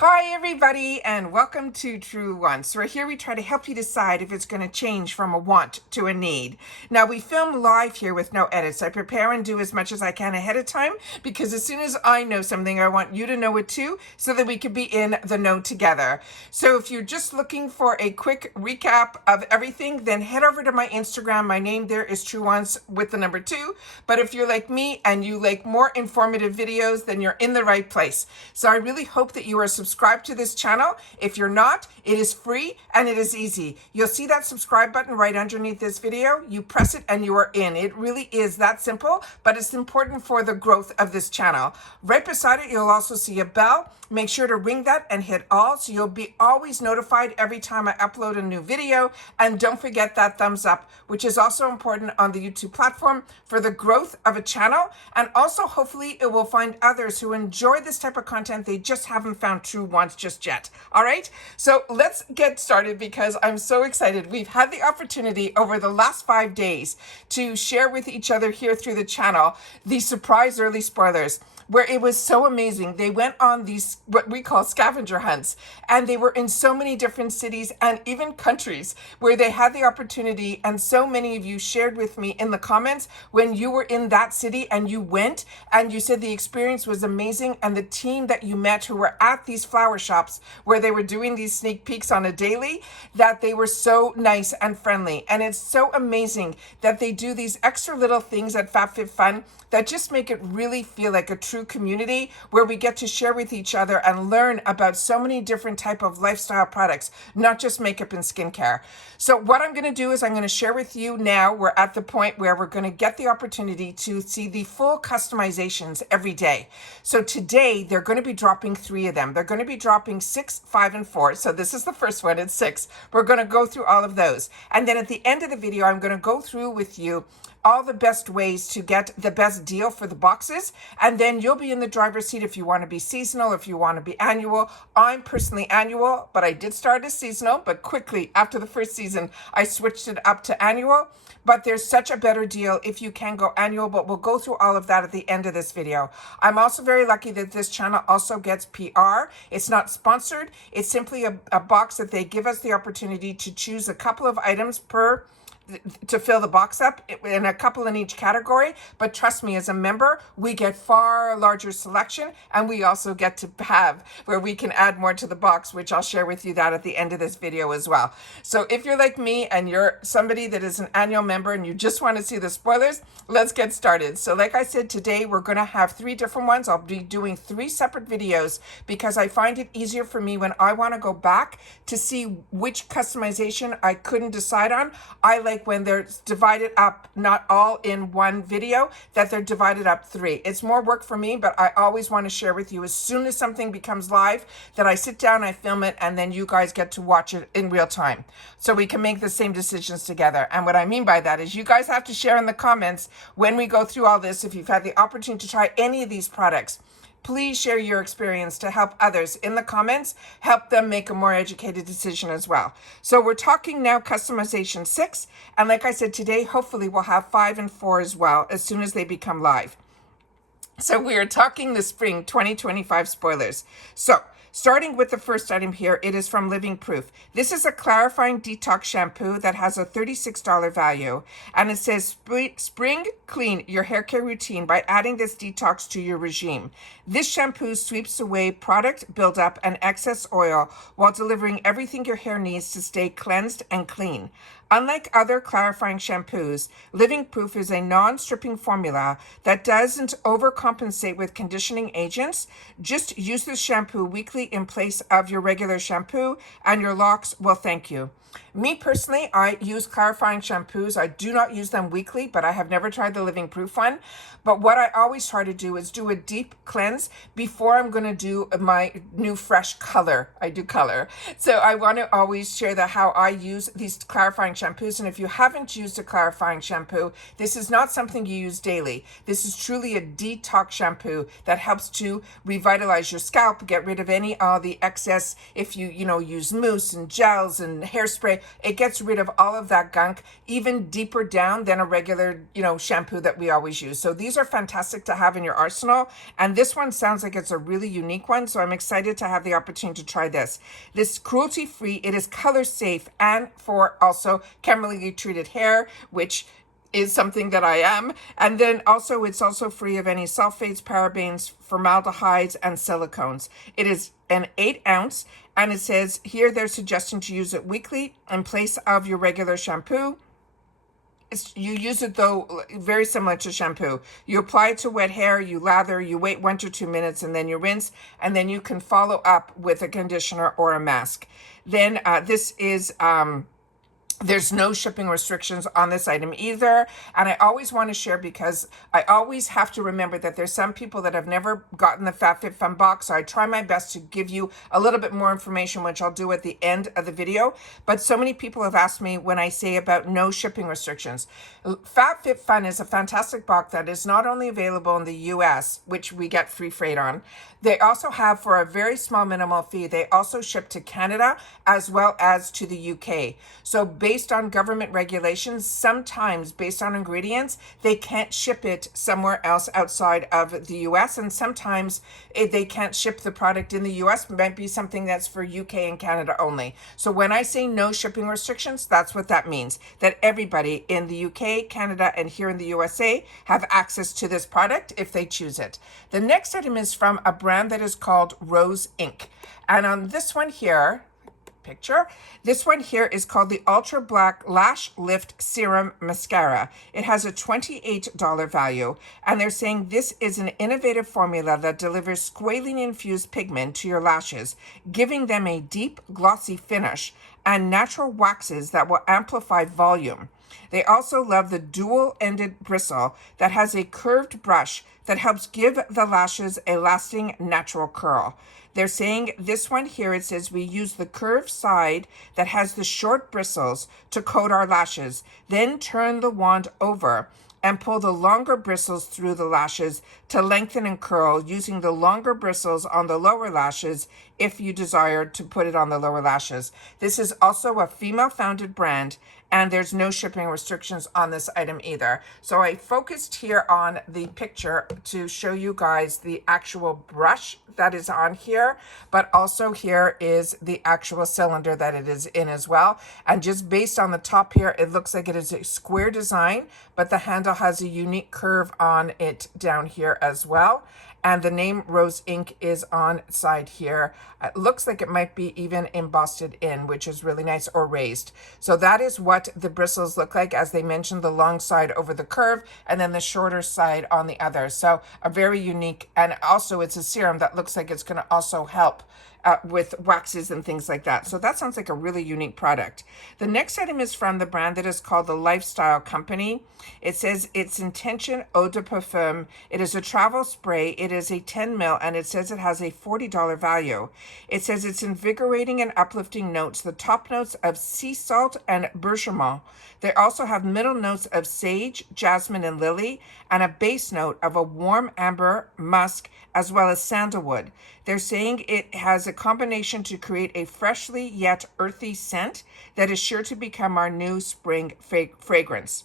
Hi everybody and welcome to Truewants, where here we try to help you decide if it's going to change from a want to a need. Now we film live here with no edits. I prepare and do as much as I can ahead of time because as soon as I know something, I want you to know it too so that we can be in the know together. So if you're just looking for a quick recap of everything, then head over to my Instagram. My name there is Truewants with the number 2. But if you're like me and you like more informative videos, then you're in the right place. So I really hope that you are subscribe to this channel. If you're not, it is free and it is easy. You'll see that subscribe button right underneath this video. You press it and you are in. It really is that simple, but it's important for the growth of this channel. Right beside it, you'll also see a bell. Make sure to ring that and hit all so you'll be always notified every time I upload a new video. And don't forget that thumbs up, which is also important on the YouTube platform for the growth of a channel. And also hopefully it will find others who enjoy this type of content. They just haven't found Truewants just yet. All right, so let's get started because I'm so excited. We've had the opportunity over the last 5 days to share with each other here through the channel the surprise early spoilers, where it was so amazing. They went on these, what we call scavenger hunts, and they were in so many different cities and even countries where they had the opportunity. And so many of you shared with me in the comments when you were in that city and you went and you said the experience was amazing. And the team that you met who were at these flower shops where they were doing these sneak peeks on a daily, that they were so nice and friendly. And it's so amazing that they do these extra little things at FabFitFun that just make it really feel like a true community where we get to share with each other and learn about so many different type of lifestyle products, not just makeup and skincare. So what I'm going to do is I'm going to share with you now. We're at the point where we're going to get the opportunity to see the full customizations every day. So today they're going to be dropping 3 of them. They're going to be dropping 6, 5, and 4. So this is the first one. It's 6. We're going to go through all of those. And then at the end of the video, I'm going to go through with you all the best ways to get the best deal for the boxes. And then you'll be in the driver's seat if you want to be seasonal, if you want to be annual. I'm personally annual, but I did start as seasonal, but quickly after the first season, I switched it up to annual. But there's such a better deal if you can go annual, but we'll go through all of that at the end of this video. I'm also very lucky that this channel also gets PR. It's not sponsored. It's simply a box that they give us the opportunity to choose a couple of items to fill the box up in a couple in each category. But trust me, as a member, we get far larger selection, and we also get to have where we can add more to the box, which I'll share with you that at the end of this video as well. So if you're like me and you're somebody that is an annual member and you just want to see the spoilers, let's get started. So like I said, today we're going to have 3 different ones. I'll be doing 3 separate videos because I find it easier for me when I want to go back to see which customization I couldn't decide on. I like when they're divided up, not all in one video, that they're divided up 3. It's more work for me, but I always want to share with you as soon as something becomes live that I sit down, I film it, and then you guys get to watch it in real time so we can make the same decisions together. And what I mean by that is you guys have to share in the comments when we go through all this, if you've had the opportunity to try any of these products. Please share your experience to help others in the comments, help them make a more educated decision as well. So we're talking now customization 6. And like I said, today, hopefully we'll have 5 and 4 as well, as soon as they become live. So we are talking the spring 2025 spoilers. So starting with the first item here, it is from Living Proof. This is a clarifying detox shampoo that has a $36 value. And it says, spring clean your hair care routine by adding this detox to your regime. This shampoo sweeps away product buildup and excess oil while delivering everything your hair needs to stay cleansed and clean. Unlike other clarifying shampoos, Living Proof is a non-stripping formula that doesn't overcompensate with conditioning agents. Just use this shampoo weekly in place of your regular shampoo, and your locks will thank you. Me personally, I use clarifying shampoos. I do not use them weekly, but I have never tried the Living Proof one. But what I always try to do is do a deep cleanse before I'm going to do my new fresh color. I do color. So I want to always share how I use these clarifying shampoos. And if you haven't used a clarifying shampoo, this is not something you use daily. This is truly a detox shampoo that helps to revitalize your scalp, get rid of all the excess. If you use mousse and gels and hairspray, it gets rid of all of that gunk even deeper down than a regular, shampoo that we always use. So these are fantastic to have in your arsenal. And this one sounds like it's a really unique one. So I'm excited to have the opportunity to try this. This cruelty-free, it is color safe, and for also chemically treated hair, which is something that I am. And then also it's also free of any sulfates, parabens, formaldehydes, and silicones. It is an 8-ounce, and it says here they're suggesting to use it weekly in place of your regular shampoo. You use it though very similar to shampoo. You apply it to wet hair, you lather, you wait 1 to 2 minutes, and then you rinse, and then you can follow up with a conditioner or a mask. Then this is there's no shipping restrictions on this item either. And I always want to share, because I always have to remember that there's some people that have never gotten the FabFitFun box. So I try my best to give you a little bit more information, which I'll do at the end of the video. But so many people have asked me when I say about no shipping restrictions. FabFitFun is a fantastic box that is not only available in the US, which we get free freight on. They also have, for a very small minimal fee, they also ship to Canada as well as to the UK. So based on government regulations, sometimes based on ingredients, they can't ship it somewhere else outside of the US. And sometimes they can't ship the product in the US. It might be something that's for UK and Canada only. So when I say no shipping restrictions, that's what that means. That everybody in the UK, Canada, and here in the USA have access to this product if they choose it. The next item is from a brand that is called Rose Inc. And on this one here, this one here is called the Ultra Black Lash Lift Serum Mascara. It has a $28 value, and they're saying this is an innovative formula that delivers squalene-infused pigment to your lashes, giving them a deep, glossy finish and natural waxes that will amplify volume. They also love the dual-ended bristle that has a curved brush that helps give the lashes a lasting natural curl. They're saying this one here, it says we use the curved side that has the short bristles to coat our lashes, then turn the wand over and pull the longer bristles through the lashes to lengthen and curl, using the longer bristles on the lower lashes if you desire to put it on the lower lashes. This is also a female-founded brand, and there's no shipping restrictions on this item either. So I focused here on the picture to show you guys the actual brush that is on here, but also here is the actual cylinder that it is in as well. And just based on the top here, it looks like it is a square design, but the handle has a unique curve on it down here as well. And the name Rose Inc. is on side here. It looks like it might be even embossed in, which is really nice, or raised. So that is what the bristles look like. As they mentioned, the long side over the curve and then the shorter side on the other. So a very unique, and also it's a serum that looks like it's going to also help with waxes and things like that. So that sounds like a really unique product. The next item is from the brand that is called the Lifestyle Company. It says it's Intention Eau de Parfum. It is a travel spray. It is a 10 ml, and it says it has a $40 value. It says it's invigorating and uplifting notes, the top notes of sea salt and bergamot. They also have middle notes of sage, jasmine, and lily, and a base note of a warm amber, musk, as well as sandalwood. They're saying it has a combination to create a freshly yet earthy scent that is sure to become our new spring fragrance.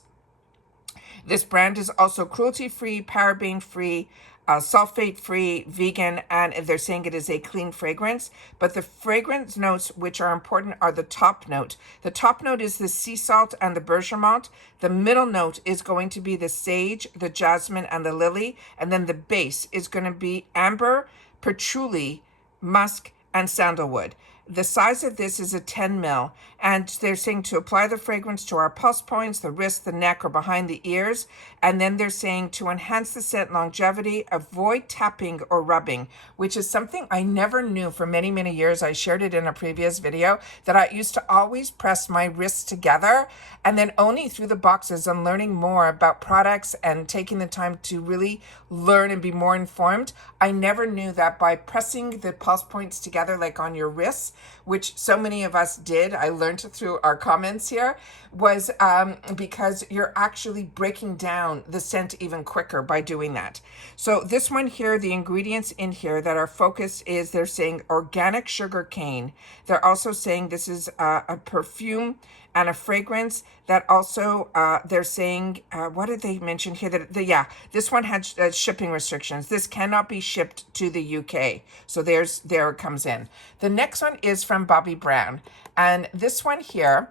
This brand is also cruelty-free, paraben-free, sulfate-free, vegan, and they're saying it is a clean fragrance. But the fragrance notes which are important are the top note. The top note is the sea salt and the bergamot. The middle note is going to be the sage, the jasmine, and the lily. And then the base is going to be amber, patchouli, musk, and sandalwood. The size of this is a 10 ml, and they're saying to apply the fragrance to our pulse points, the wrist, the neck, or behind the ears. And then they're saying to enhance the scent longevity, avoid tapping or rubbing, which is something I never knew for many, many years. I shared it in a previous video that I used to always press my wrists together, and then only through the boxes and learning more about products and taking the time to really learn and be more informed, I never knew that by pressing the pulse points together, like on your wrists, which so many of us did, I learned through our comments here, was because you're actually breaking down the scent even quicker by doing that. So this one here, the ingredients in here that are focused is they're saying organic sugar cane. They're also saying this is a perfume and a fragrance that also they're saying what did they mention here, that yeah, this one had shipping restrictions. This cannot be shipped to the UK, so there it comes in. The next one is from Bobbi Brown, and this one here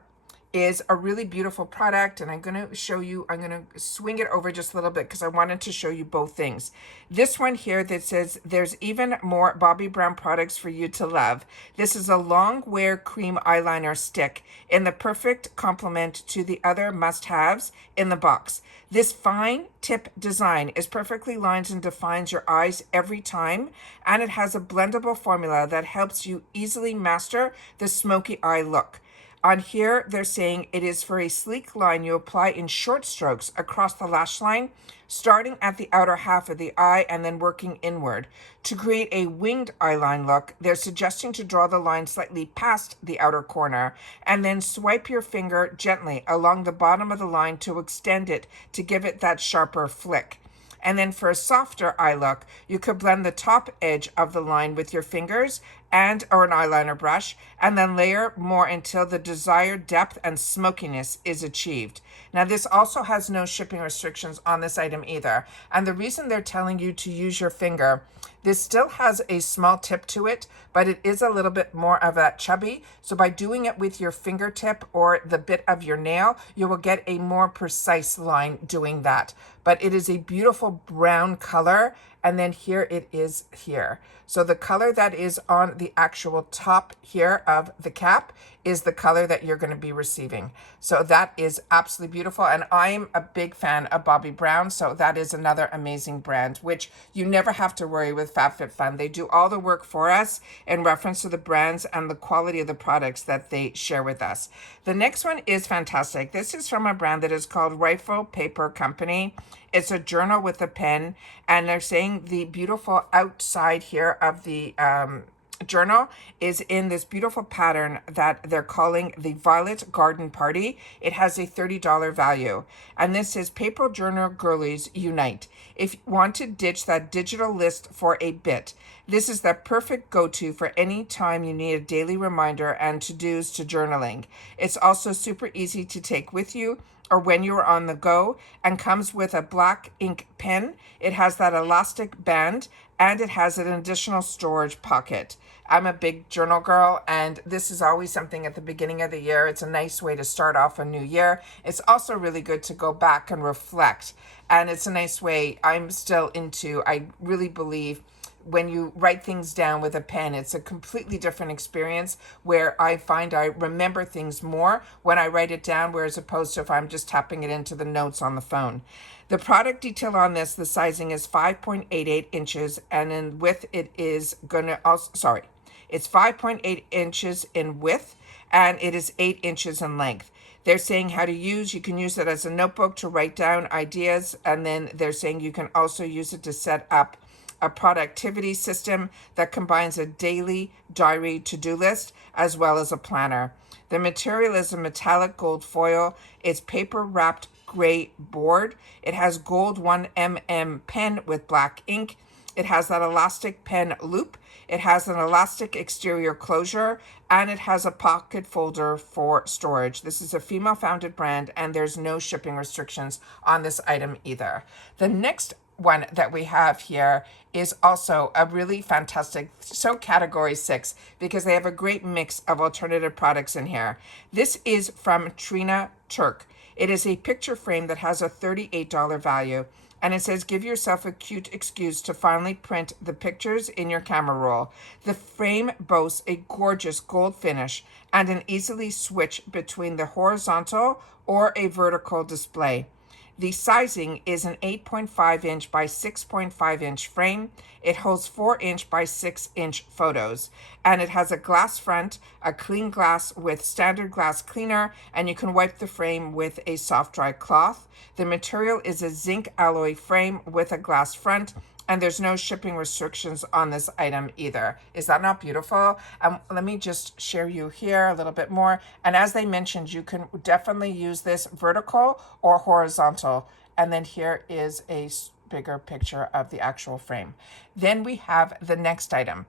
is a really beautiful product, and I'm going to show you, I'm going to swing it over just a little bit because I wanted to show you both things. This one here that says there's even more Bobbi Brown products for you to love. This is a long wear cream eyeliner stick in the perfect complement to the other must-haves in the box. This fine tip design is perfectly lines and defines your eyes every time, and it has a blendable formula that helps you easily master the smoky eye look. On here, they're saying it is for a sleek line you apply in short strokes across the lash line, starting at the outer half of the eye and then working inward. To create a winged eyeline look, they're suggesting to draw the line slightly past the outer corner and then swipe your finger gently along the bottom of the line to extend it to give it that sharper flick. And then for a softer eye look, you could blend the top edge of the line with your fingers or an eyeliner brush, and then layer more until the desired depth and smokiness is achieved. Now, this also has no shipping restrictions on this item either. And the reason they're telling you to use your finger, this still has a small tip to it, but it is a little bit more of that chubby. So by doing it with your fingertip or the bit of your nail, you will get a more precise line doing that. But it is a beautiful brown color. And then here it is here. So the color that is on the actual top here of the cap is the color that you're going to be receiving. So that is absolutely beautiful. And I'm a big fan of Bobbi Brown. So that is another amazing brand, which you never have to worry with FabFitFun. They do all the work for us in reference to the brands and the quality of the products that they share with us. The next one is fantastic. This is from a brand that is called Rifle Paper Company. It's a journal with a pen, and they're saying the beautiful outside here of the journal is in this beautiful pattern that they're calling the Violet Garden Party. It has a $30 value. And this is Paper Journal Girlies Unite. If you want to ditch that digital list for a bit, this is the perfect go-to for any time you need a daily reminder and to-dos to journaling. It's also super easy to take with you or when you're on the go, and comes with a black ink pen. It has that elastic band, and it has an additional storage pocket. I'm a big journal girl, and this is always something at the beginning of the year. It's a nice way to start off a new year. It's also really good to go back and reflect, and it's a nice way. I'm still into, I really believe, when you write things down with a pen, it's a completely different experience where I find I remember things more when I write it down, whereas opposed to if I'm just tapping it into the notes on the phone. The product detail on this, the sizing is 5.88 inches, and in width it is it's 5.8 inches in width, and it is 8 inches in length. They're saying how to use. You can use it as a notebook to write down ideas, and then they're saying you can also use it to set up a productivity system that combines a daily diary to-do list as well as a planner. The material is a metallic gold foil. It's paper wrapped gray board. It has gold 1mm pen with black ink. It has that elastic pen loop. It has an elastic exterior closure, and it has a pocket folder for storage. This is a female-founded brand, and there's no shipping restrictions on this item either. The next one that we have here is also a really fantastic, so category 6, because they have a great mix of alternative products in here. This is from Trina Turk. It is a picture frame that has a $38 value, and it says, give yourself a cute excuse to finally print the pictures in your camera roll. The frame boasts a gorgeous gold finish and an easily switch between the horizontal or a vertical display. The sizing is an 8.5 inch by 6.5 inch frame. It holds 4 inch by 6 inch photos, and it has a glass front, a clean glass with standard glass cleaner, and you can wipe the frame with a soft dry cloth. The material is a zinc alloy frame with a glass front, and there's no shipping restrictions on this item either. Is that not beautiful? Let me just share you here a little bit more. And as they mentioned, you can definitely use this vertical or horizontal. And then here is a bigger picture of the actual frame. Then we have the next item.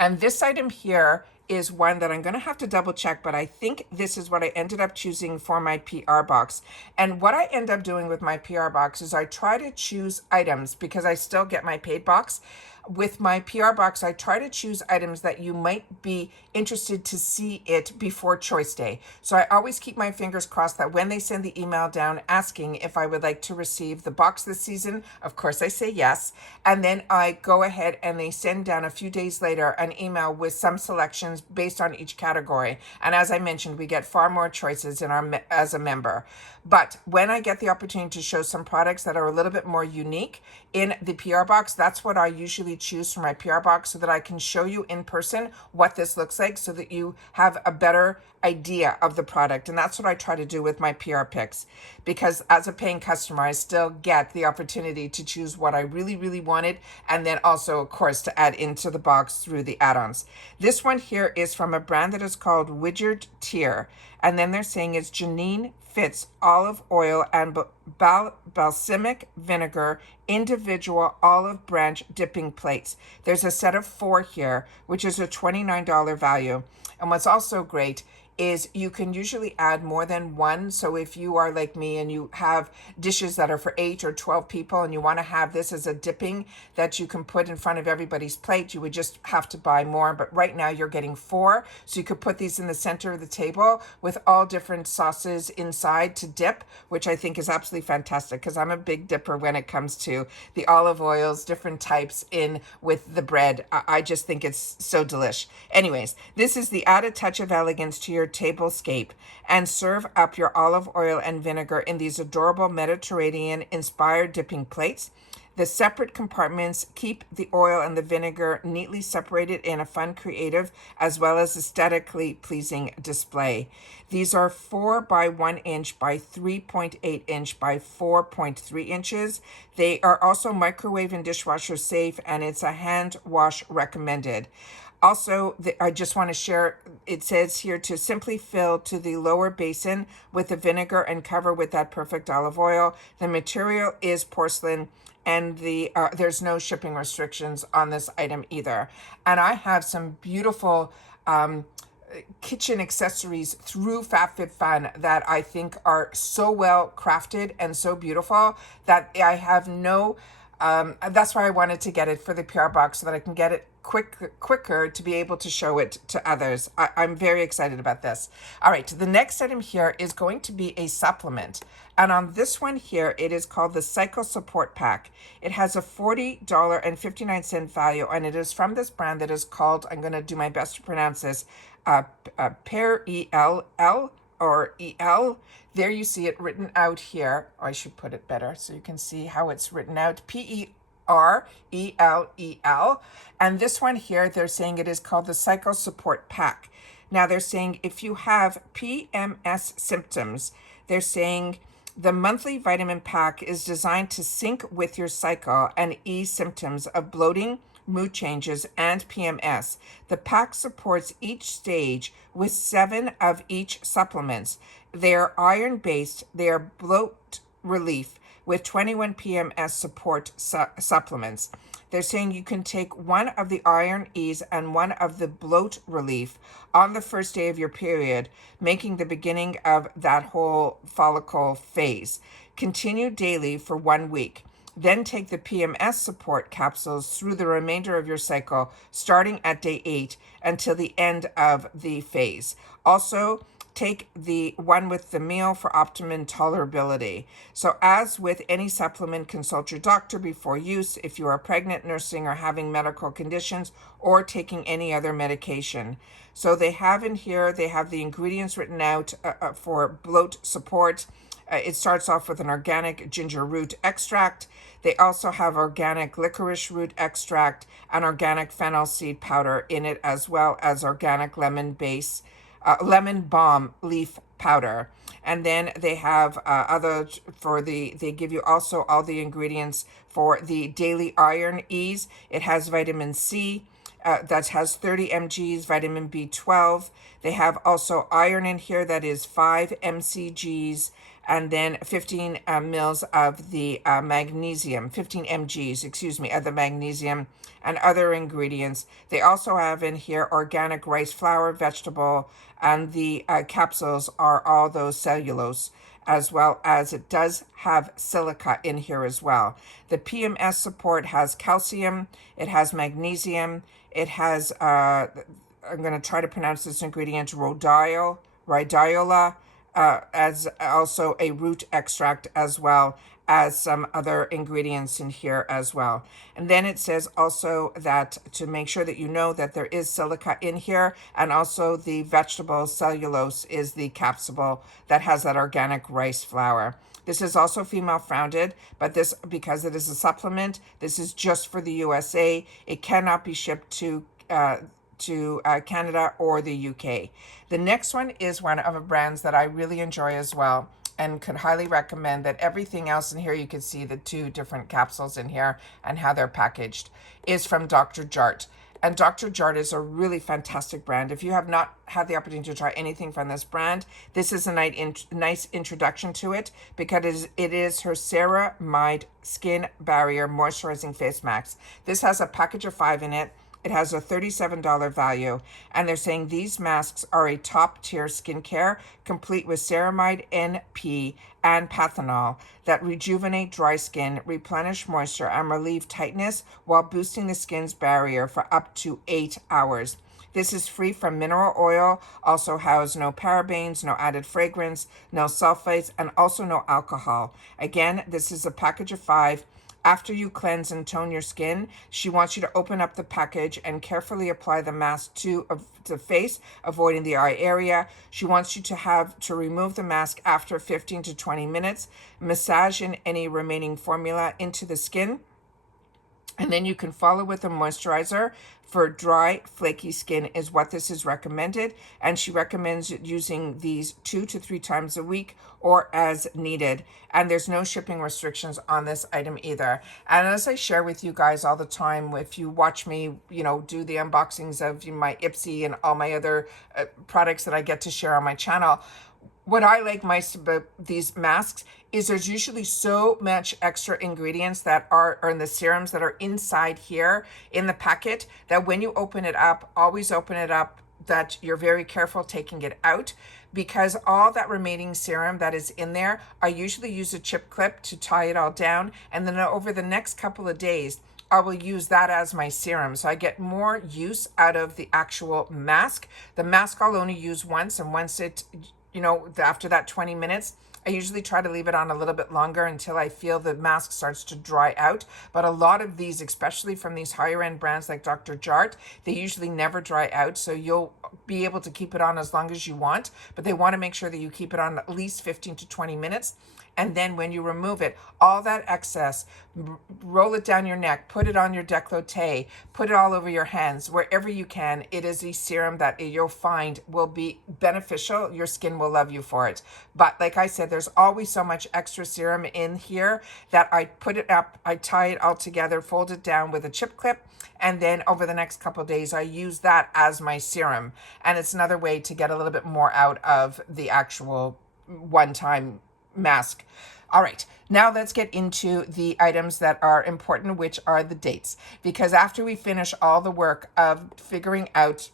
And this item here is one that I'm going to have to double check, but I think this is what I ended up choosing for my PR box. And what I end up doing with my PR box is I try to choose items, because I still get my paid box. With my PR box, I try to choose items that you might be interested to see it before choice day. So I always keep my fingers crossed that when they send the email down asking if I would like to receive the box this season, of course I say yes. And then I go ahead and they send down a few days later an email with some selections based on each category. And as I mentioned, we get far more choices in our as a member. But when I get the opportunity to show some products that are a little bit more unique in the PR box, that's what I usually choose for my PR box, so that I can show you in person what this looks like, so that you have a better idea of the product. And that's what I try to do with my PR picks, because as a paying customer, I still get the opportunity to choose what I really, really wanted, and then also, of course, to add into the box through the add-ons. This one here is from a brand that is called Widgered Tier, and then they're saying it's Janine Fitz olive oil and balsamic vinegar individual olive branch dipping plates. There's a set of 4 here, which is a $29 value. And what's also great is you can usually add more than one. So if you are like me and you have dishes that are for 8 or 12 people and you want to have this as a dipping that you can put in front of everybody's plate, you would just have to buy more. But right now you're getting 4. So you could put these in the center of the table with all different sauces inside to dip, which I think is absolutely fantastic, because I'm a big dipper when it comes to the olive oils, different types in with the bread. I just think it's so delish. Anyways, this is the add a touch of elegance to your tablescape, and serve up your olive oil and vinegar in these adorable Mediterranean inspired dipping plates. The separate compartments keep the oil and the vinegar neatly separated in a fun, creative, as well as aesthetically pleasing display. These are 4 by 1 inch by 3.8 inch by 4.3 inches. They are also microwave and dishwasher safe, and it's a hand wash recommended. Also, I just want to share, it says here to simply fill to the lower basin with the vinegar and cover with that perfect olive oil. The material is porcelain, and there's no shipping restrictions on this item either. And I have some beautiful kitchen accessories through FabFitFun that I think are so well crafted and so beautiful that I have no... that's why I wanted to get it for the PR box, so that I can get it quicker to be able to show it to others. I'm very excited about this. All right, the next item here is going to be a supplement. And on this one here, it is called the Cycle Support Pack. It has a $40.59 value, and it is from this brand that is called, I'm going to do my best to pronounce this, Perelel, or EL. There you see it written out here. I should put it better so you can see how it's written out. Perelel. And this one here, they're saying it is called the Cycle Support Pack. Now they're saying if you have PMS symptoms, they're saying the monthly vitamin pack is designed to sync with your cycle and ease symptoms of bloating, mood changes, and PMS. The pack supports each stage with 7 of each supplements. They are iron-based. They are bloat relief with 21 PMS support supplements. They're saying you can take one of the iron ease and one of the bloat relief on the first day of your period, making the beginning of that whole follicle phase. Continue daily for 1 week. Then take the PMS support capsules through the remainder of your cycle, starting at day 8 until the end of the phase. Also, take the one with the meal for optimum tolerability. So as with any supplement, consult your doctor before use if you are pregnant, nursing, or having medical conditions, or taking any other medication. So they have in here, they have the ingredients written out for bloat support. It starts off with an organic ginger root extract. They also have organic licorice root extract and organic fennel seed powder in it, as well as organic lemon balm leaf powder. And then they have they give you also all the ingredients for the daily iron ease. It has vitamin C. That has 30 mgs, vitamin B12. They have also iron in here that is 5 mcgs, and then 15 mils of the magnesium, 15 mgs, excuse me, of the magnesium, and other ingredients. They also have in here organic rice flour, vegetable, and the capsules are all those cellulose, as well as it does have silica in here as well. The PMS support has calcium, it has magnesium, it has, I'm going to try to pronounce this ingredient, rhodiola, as also a root extract, as well as some other ingredients in here as well. And then it says also that to make sure that you know that there is silica in here, and also the vegetable cellulose is the capsule that has that organic rice flour. This is also female founded, but this, because it is a supplement, this is just for the USA. It cannot be shipped to Canada or the UK. The next one is one of the brands that I really enjoy as well, and could highly recommend. That everything else in here, you can see the 2 different capsules in here and how they're packaged, is from Dr. Jart. And Dr. Jart is a really fantastic brand. If you have not had the opportunity to try anything from this brand, this is a nice introduction to it, because it is her ceramide skin barrier moisturizing face mask. This has a package of 5 in it. It has a $37 value, and they're saying these masks are a top-tier skincare, complete with ceramide, NP, and panthenol that rejuvenate dry skin, replenish moisture, and relieve tightness while boosting the skin's barrier for up to 8 hours. This is free from mineral oil, also has no parabens, no added fragrance, no sulfates, and also no alcohol. Again, this is a package of 5. After you cleanse and tone your skin, she wants you to open up the package and carefully apply the mask to the face, avoiding the eye area. She wants you to remove the mask after 15 to 20 minutes, massage in any remaining formula into the skin, and then you can follow with a moisturizer. For dry, flaky skin is what this is recommended, and she recommends using these 2 to 3 times a week or as needed. And there's no shipping restrictions on this item either. And as I share with you guys all the time, if you watch me, do the unboxings of my Ipsy and all my other products that I get to share on my channel, what I like most about these masks is there's usually so much extra ingredients that are in the serums that are inside here in the packet, that when you open it up, always open it up, that you're very careful taking it out, because all that remaining serum that is in there, I usually use a chip clip to tie it all down, and then over the next couple of days, I will use that as my serum. So I get more use out of the actual mask. The mask I'll only use once, and once it, after that 20 minutes, I usually try to leave it on a little bit longer until I feel the mask starts to dry out. But a lot of these, especially from these higher end brands like Dr. Jart, they usually never dry out. So you'll be able to keep it on as long as you want, but they want to make sure that you keep it on at least 15 to 20 minutes. And then when you remove it, all that excess, roll it down your neck, put it on your décolleté, put it all over your hands, wherever you can. It is a serum that you'll find will be beneficial. Your skin will love you for it. But like I said, there's always so much extra serum in here that I put it up, I tie it all together, fold it down with a chip clip, and then over the next couple of days, I use that as my serum. And it's another way to get a little bit more out of the actual one-time mask. All right, now let's get into the items that are important, which are the dates. Because after we finish all the work of figuring out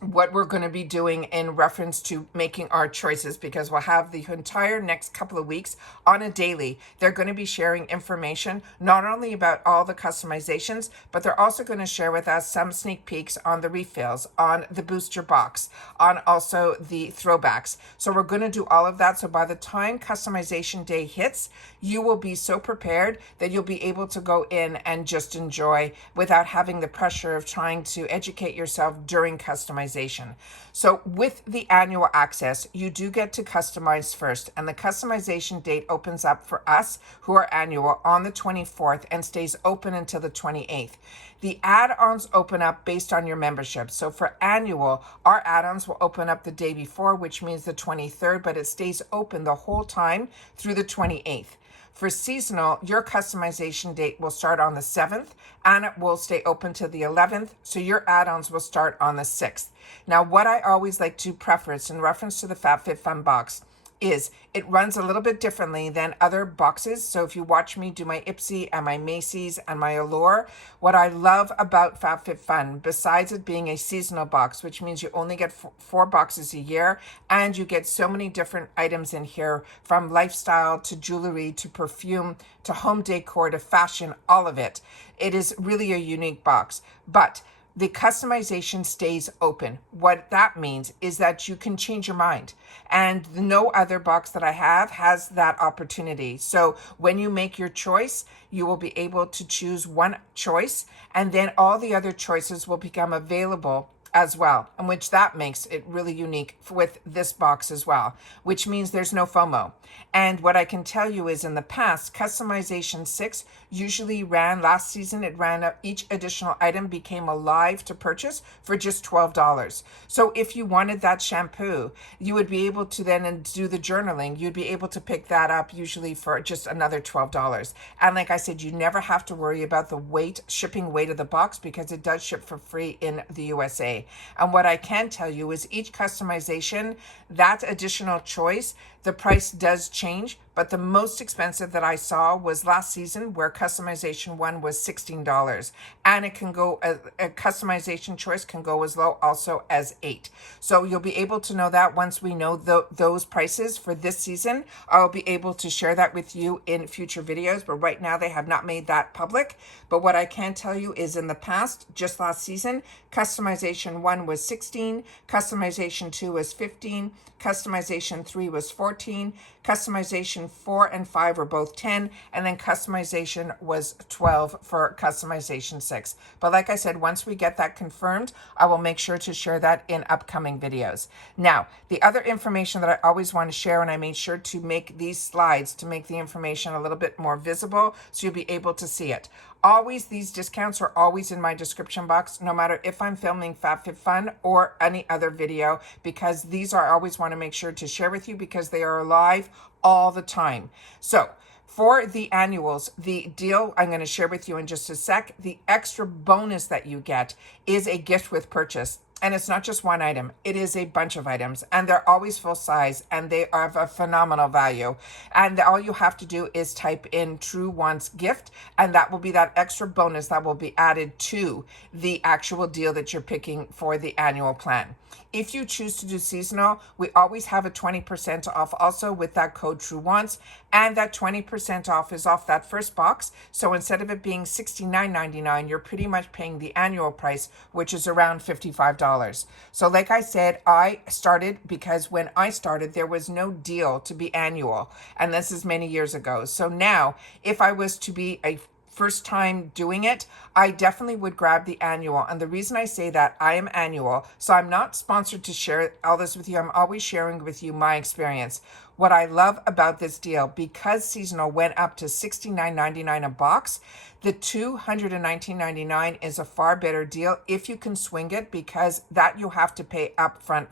what we're going to be doing in reference to making our choices, because we'll have the entire next couple of weeks on a daily. They're going to be sharing information not only about all the customizations, but they're also going to share with us some sneak peeks on the refills, on the booster box, on also the throwbacks. So we're going to do all of that. So by the time customization day hits, you will be so prepared that you'll be able to go in and just enjoy without having the pressure of trying to educate yourself during customization. customization. So with the annual access, you do get to customize first, and the customization date opens up for us who are annual on the 24th and stays open until the 28th. The add-ons open up based on your membership. So for annual, our add-ons will open up the day before, which means the 23rd, but it stays open the whole time through the 28th. For seasonal, your customization date will start on the 7th and it will stay open to the 11th. So your add-ons will start on the 6th. Now, what I always like to preface in reference to the FabFitFun box is it runs a little bit differently than other boxes. So if you watch me do my Ipsy and my Macy's and my Allure, what I love about FabFitFun, besides it being a seasonal box, which means you only get four boxes a year, and you get so many different items in here, from lifestyle to jewelry to perfume to home decor to fashion, all of it. It is really a unique box. But the customization stays open. What that means is that you can change your mind. And no other box that I have has that opportunity. So when you make your choice, you will be able to choose one choice, and then all the other choices will become available as well, and which that makes it really unique with this box as well, which means there's no FOMO. And what I can tell you is in the past, customization 6 usually ran, last season it ran up, each additional item became alive to purchase for just $12. So if you wanted that shampoo, you would be able to then do the journaling, you'd be able to pick that up usually for just another $12. And like I said, you never have to worry about the shipping weight of the box, because it does ship for free in the USA. And what I can tell you is each customization, that additional choice, the price does change, but the most expensive that I saw was last season, where customization 1 was $16. And it can go, a customization choice can go as low also as $8. So you'll be able to know that once we know those prices for this season. I'll be able to share that with you in future videos, but right now they have not made that public. But what I can tell you is in the past, just last season, customization 1 was 16, customization 2 was 15, customization 3 was 14, customization 4 and 5 were both 10, and then customization was 12 for customization 6. But like I said, once we get that confirmed, I will make sure to share that in upcoming videos. Now, the other information that I always want to share, and I made sure to make these slides to make the information a little bit more visible so you'll be able to see it. Always, these discounts are always in my description box, no matter if I'm filming FabFitFun or any other video, because these I always want to make sure to share with you because they are live all the time. So for the annuals, the deal I'm going to share with you in just a sec, the extra bonus that you get is a gift with purchase. And it's not just one item, it is a bunch of items, and they're always full size, and they are of a phenomenal value. And all you have to do is type in Truewants gift, and that will be that extra bonus that will be added to the actual deal that you're picking for the annual plan. If you choose to do seasonal, we always have a 20% off also with that code Truewants, and that 20% off is off that first box. So instead of it being $69.99, you're pretty much paying the annual price, which is around $55. So like I said, I started because when I started, there was no deal to be annual, and this is many years ago. So now, if I was to be a first time doing it, I definitely would grab the annual. And the reason I say that, I am annual, so I'm not sponsored to share all this with you. I'm always sharing with you my experience. What I love about this deal, because seasonal went up to $69.99 a box, the $219.99 is a far better deal if you can swing it, because that you have to pay upfront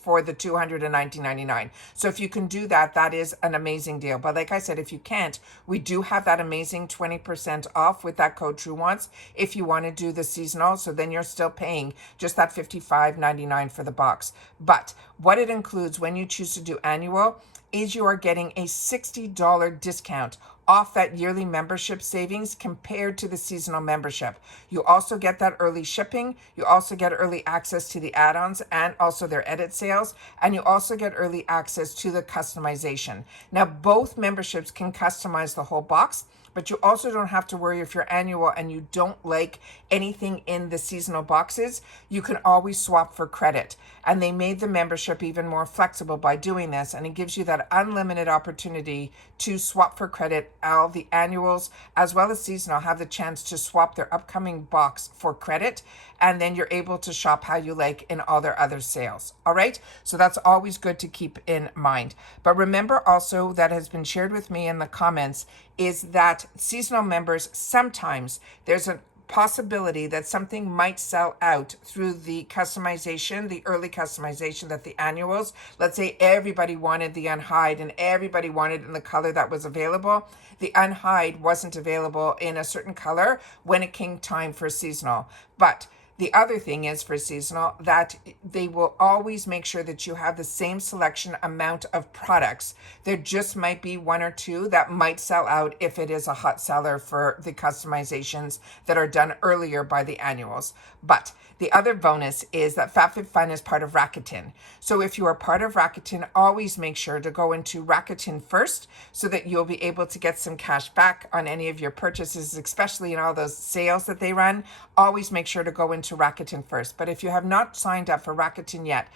for the $219.99. So if you can do that, that is an amazing deal. But like I said, if you can't, we do have that amazing 20% off with that code Truewants if you want to do the seasonal. So then you're still paying just that $55.99 for the box. But what it includes when you choose to do annual is you are getting a $60 discount off that yearly membership savings compared to the seasonal membership. You also get that early shipping. You also get early access to the add-ons and also their edit sales. And you also get early access to the customization. Now, both memberships can customize the whole box, but you also don't have to worry if you're annual and you don't like anything in the seasonal boxes. You can always swap for credit. And they made the membership even more flexible by doing this. And it gives you that unlimited opportunity to swap for credit. All the annuals as well as seasonal have the chance to swap their upcoming box for credit. and then you're able to shop how you like in all their other sales. All right, so that's always good to keep in mind. But remember also, that has been shared with me in the comments, is that seasonal members, sometimes there's a possibility that something might sell out through the customization, the early customization, that the annuals, let's say everybody wanted the unhide and everybody wanted in the color that was available. The unhide wasn't available in a certain color when it came time for seasonal. But the other thing is, for seasonal, that they will always make sure that you have the same selection amount of products. There just might be one or two that might sell out if it is a hot seller for the customizations that are done earlier by the annuals. But the other bonus is that FabFitFun is part of Rakuten. So if you are part of Rakuten, always make sure to go into Rakuten first so that you'll be able to get some cash back on any of your purchases, especially in all those sales that they run. Always make sure to go into Rakuten first. But if you have not signed up for Rakuten yet,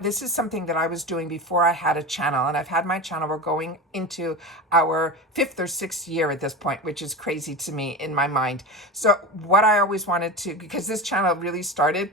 this is something that I was doing before I had a channel, and I've had my channel. We're going into our 5th or 6th year at this point, which is crazy to me in my mind. So what I always wanted to, because this channel really started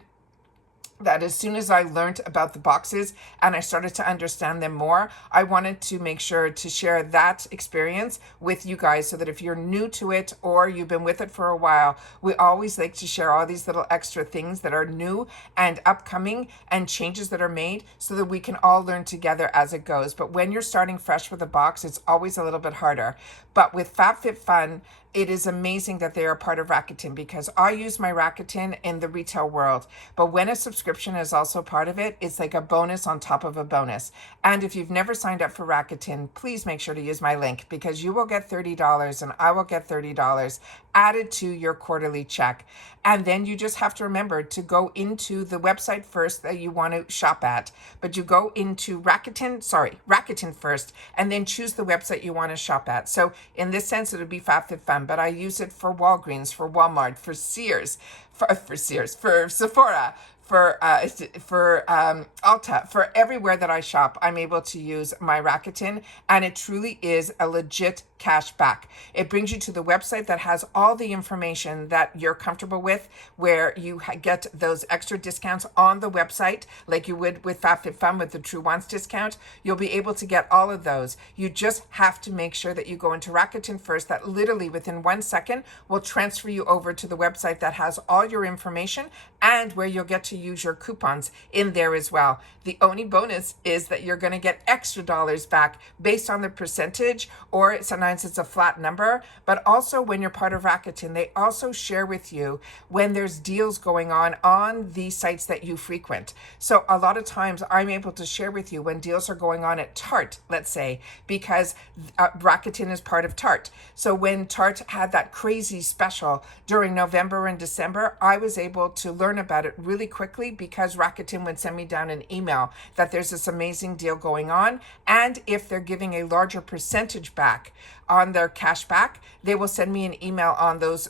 that as soon as I learned about the boxes and I started to understand them more, I wanted to make sure to share that experience with you guys, so that if you're new to it or you've been with it for a while, we always like to share all these little extra things that are new and upcoming and changes that are made, so that we can all learn together as it goes. But when you're starting fresh with a box, it's always a little bit harder. But with FabFitFun, it is amazing that they are part of Rakuten, because I use my Rakuten in the retail world. But when a subscription is also part of it, it's like a bonus on top of a bonus. And if you've never signed up for Rakuten, please make sure to use my link, because you will get $30 and I will get $30 added to your quarterly check. And then you just have to remember to go into the website first that you want to shop at. But you go into Rakuten first, and then choose the website you want to shop at. So in this sense, it would be FabFitFun, but I use it for Walgreens, for Walmart, for Sears, for Sephora, for Ulta, for everywhere that I shop. I'm able to use my Rakuten, and it truly is a legit cash back. It brings you to the website that has all the information that you're comfortable with, where you get those extra discounts on the website, like you would with FabFitFun with the Truewants discount. You'll be able to get all of those. You just have to make sure that you go into Rakuten first. That literally within 1 second will transfer you over to the website that has all your information, and where you'll get to use your coupons in there as well. The only bonus is that you're going to get extra dollars back based on the percentage, or sometimes it's a flat number. But also, when you're part of Rakuten, they also share with you when there's deals going on the sites that you frequent. So a lot of times I'm able to share with you when deals are going on at Tarte, let's say, because Rakuten is part of Tarte. So when Tarte had that crazy special during November and December, I was able to learn about it really quickly, because Rakuten would send me down an email that there's this amazing deal going on. And if they're giving a larger percentage back on their cash back, they will send me an email on those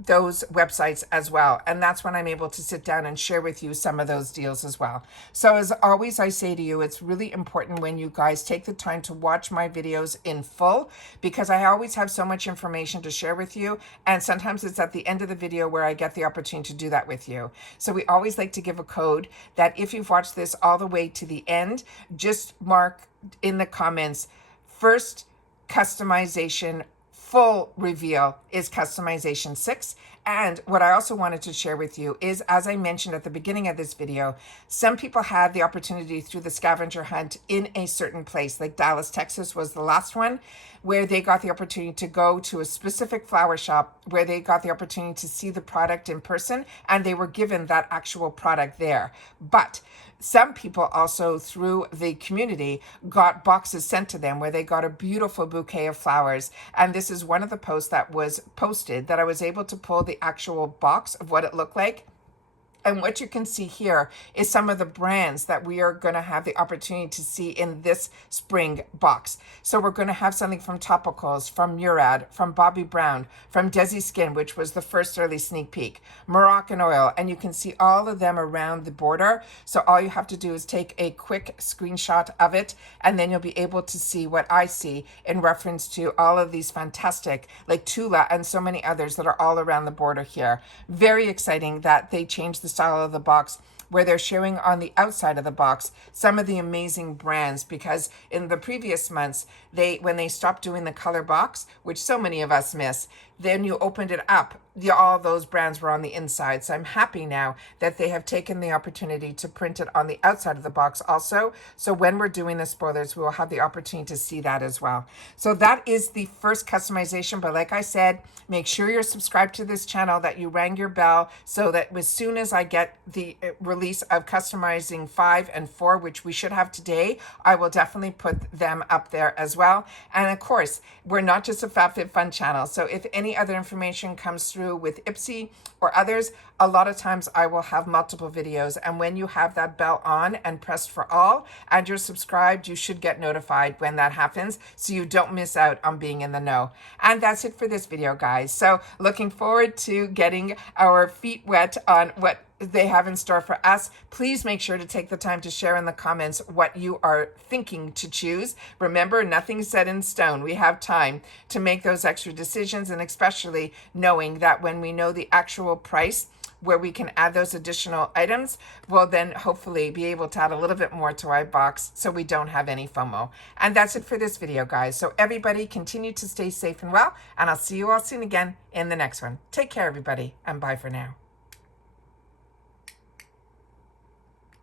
websites as well. And that's when I'm able to sit down and share with you some of those deals as well. So as always, I say to you, it's really important when you guys take the time to watch my videos in full, because I always have so much information to share with you. And sometimes it's at the end of the video where I get the opportunity to do that with you. So we always like to give a code that if you've watched this all the way to the end, just mark in the comments, first customization full reveal is customization 6. And what I also wanted to share with you is, as I mentioned at the beginning of this video, some people had the opportunity through the scavenger hunt in a certain place, like Dallas, Texas was the last one, where they got the opportunity to go to a specific flower shop, where they got the opportunity to see the product in person, and they were given that actual product there. But some people also, through the community, got boxes sent to them where they got a beautiful bouquet of flowers. And this is one of the posts that was posted, that I was able to pull the actual box of what it looked like. And what you can see here is some of the brands that we are going to have the opportunity to see in this spring box. So we're going to have something from Topicals, from Murad, from Bobbi Brown, from Desi Skin, which was the first early sneak peek, Moroccan Oil, and you can see all of them around the border. So all you have to do is take a quick screenshot of it, and then you'll be able to see what I see in reference to all of these fantastic, like Tula and so many others that are all around the border here. Very exciting that they changed the style of the box, where they're showing on the outside of the box some of the amazing brands, because in the previous months, when they stopped doing the color box, which so many of us miss, then you opened it up, all those brands were on the inside. So I'm happy now that they have taken the opportunity to print it on the outside of the box also. So when we're doing the spoilers, we will have the opportunity to see that as well. So that is the first customization. But like I said, make sure you're subscribed to this channel, that you rang your bell, so that as soon as I get the release of customizing 5 and 4, which we should have today, I will definitely put them up there as well. And of course, we're not just a FabFitFun channel. So if any other information comes through with Ipsy or others, a lot of times I will have multiple videos. And when you have that bell on and pressed for all and you're subscribed, you should get notified when that happens, so you don't miss out on being in the know. And that's it for this video, guys. So looking forward to getting our feet wet on what they have in store for us. Please make sure to take the time to share in the comments what you are thinking to choose. Remember, nothing's set in stone. We have time to make those extra decisions, and especially knowing that when we know the actual price where we can add those additional items, we'll then hopefully be able to add a little bit more to our box so we don't have any FOMO. And that's it for this video, guys. So everybody continue to stay safe and well, and I'll see you all soon again in the next one. Take care, everybody, and bye for now.